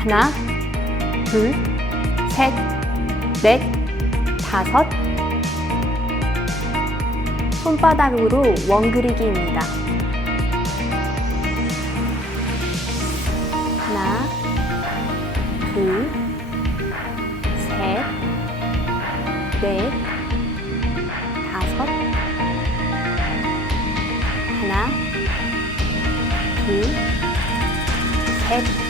하나, 둘, 셋, 넷, 다섯. 손바닥으로 원 그리기입니다. 하나, 둘, 셋, 넷, 다섯. 하나, 둘, 셋,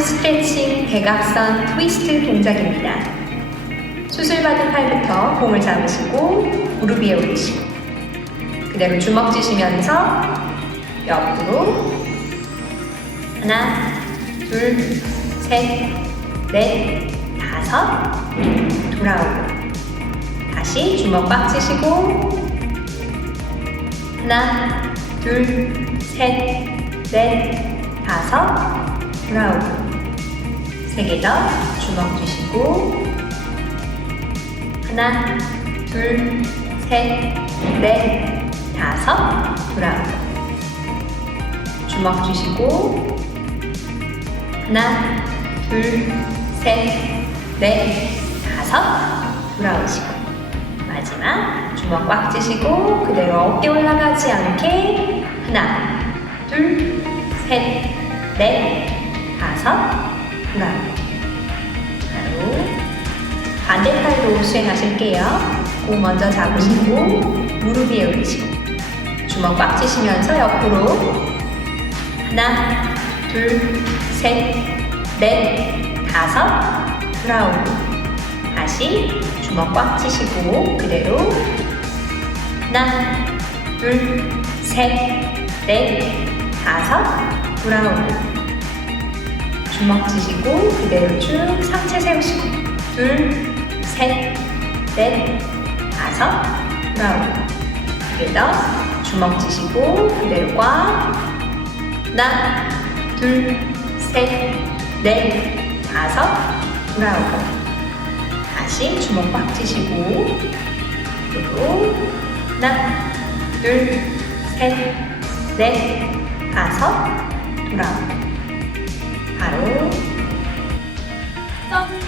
스트레칭 대각선 트위스트 동작입니다. 수술받은 팔부터 공을 잡으시고 무릎 위에 올리시고 그대로 주먹 쥐시면서 옆으로 하나, 둘, 셋, 넷, 다섯 돌아오고 다시 주먹 꽉 쥐시고 하나, 둘, 셋, 넷, 다섯 돌아오고 세개더 주먹 쥐시고. 하나, 둘, 셋, 넷, 다섯 돌아오고 주먹 쥐시고. 하나, 둘, 셋, 넷, 다섯 돌아오시고. 마지막 주먹 꽉 쥐시고 그대로 어깨 올라가지 않게 하나, 둘, 셋, 넷, 다섯 돌아오고 바로 반대팔도 수행하실게요. 공 먼저 잡으시고 무릎 위에 올리시고 주먹 꽉 쥐시면서 옆으로 하나, 둘, 셋, 넷, 다섯 돌아오고 다시 주먹 꽉 쥐시고 그대로 하나, 둘, 셋, 넷, 다섯 돌아오고 주먹 쥐시고 그대로 쭉 상체 세우시고 둘, 셋, 넷, 다섯. 돌아오고 두개더 주먹 쥐시고 그대로 꽉 하나, 둘, 셋, 넷, 다섯. 돌아오고 다시 주먹 꽉 쥐시고 그리고 하나, 둘, 셋, 넷, 다섯. 돌아오고 바로. W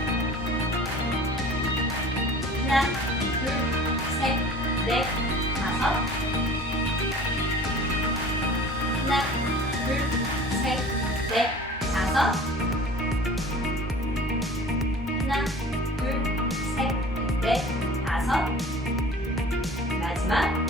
하나, 둘, 셋, 넷, 다섯 하나, 둘, 셋, 넷, 다섯 하나, 둘, 셋, 넷, 다섯. 마지막.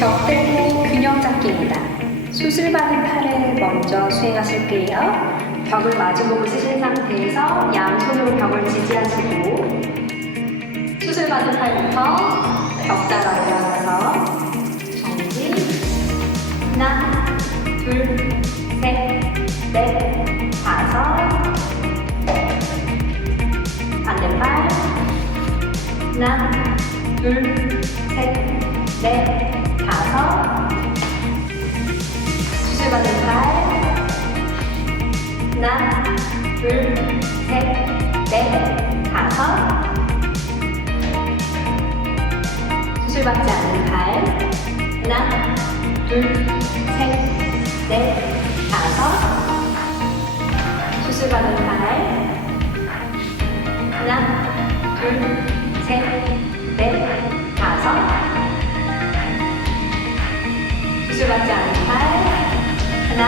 벽대고 균형 잡기입니다. 수술받은 팔을 먼저 수행하실게요. 벽을 마주보고 쓰신 상태에서 양손으로 벽을 지지하시고 수술받은 팔부터 벽다가 일어나서 정지 하나 둘셋넷 다섯 반대팔 하나 둘셋넷 다섯 수술받은 팔 하나 둘셋넷 다섯. 수술받지 않는 팔 하나 둘셋넷 다섯 수술받은 팔 하나 둘셋넷 수술받지 않는 팔 하나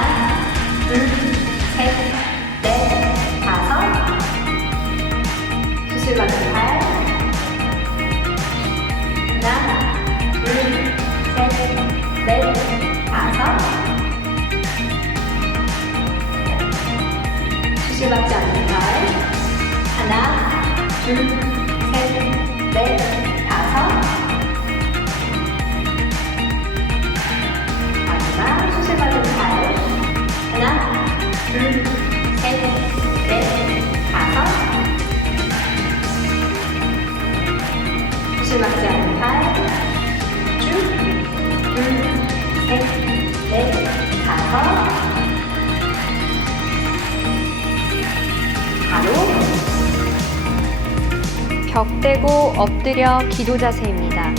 둘셋넷 다섯 수술받은 팔 하나, 둘, 셋, 넷, 다섯. 수술받지 않는 팔. 하나, 둘, 셋, 넷, 벽 대고 엎드려 기도 자세입니다.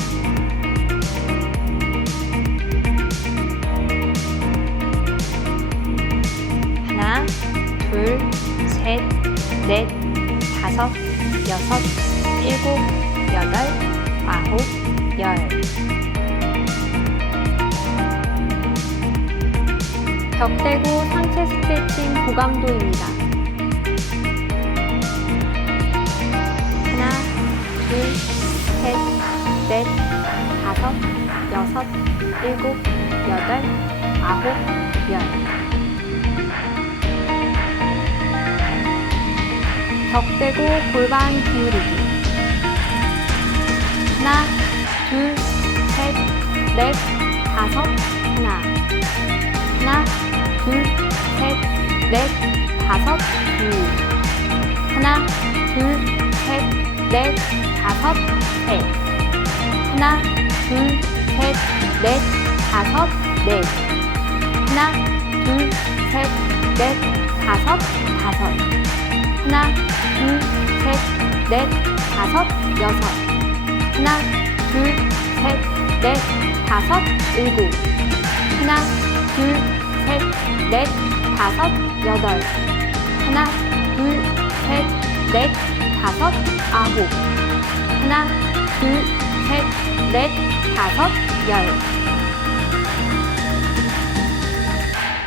하나, 둘, 셋, 넷, 다섯, 여섯, 일곱, 여덟, 아홉, 열. 벽 대고 상체 스트레칭 고강도입니다. 둘, 셋, 넷, 다섯, 여섯, 일곱, 여덟, 아홉, 열. 벽 대고 골반 기울이기. 하나, 둘, 셋, 넷, 다섯, 하나. 하나, 둘, 셋, 넷, 다섯, 둘. 하나, 둘, 셋, 넷, 다섯, 셋. 하나, 둘, 셋, 넷, 다섯, 넷. 하나, 둘, 셋, 넷, 다섯, 다섯. 하나, 둘, 셋, 넷, 다섯, 여섯. 하나, 둘, 셋, 넷, 다섯, 일곱. 하나, 둘, 셋, 넷, 다섯, 여덟. 하나, 둘, 셋, 넷, 다섯, 아홉. 하나, 둘, 셋, 넷, 다섯, 열.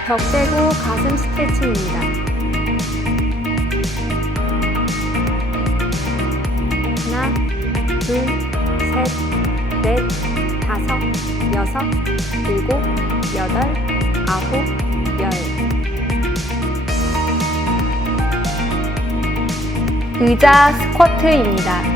벽 대고 가슴 스트레칭입니다. 하나, 둘, 셋, 넷, 다섯, 여섯, 일곱, 여덟, 아홉, 열. 의자 스쿼트입니다.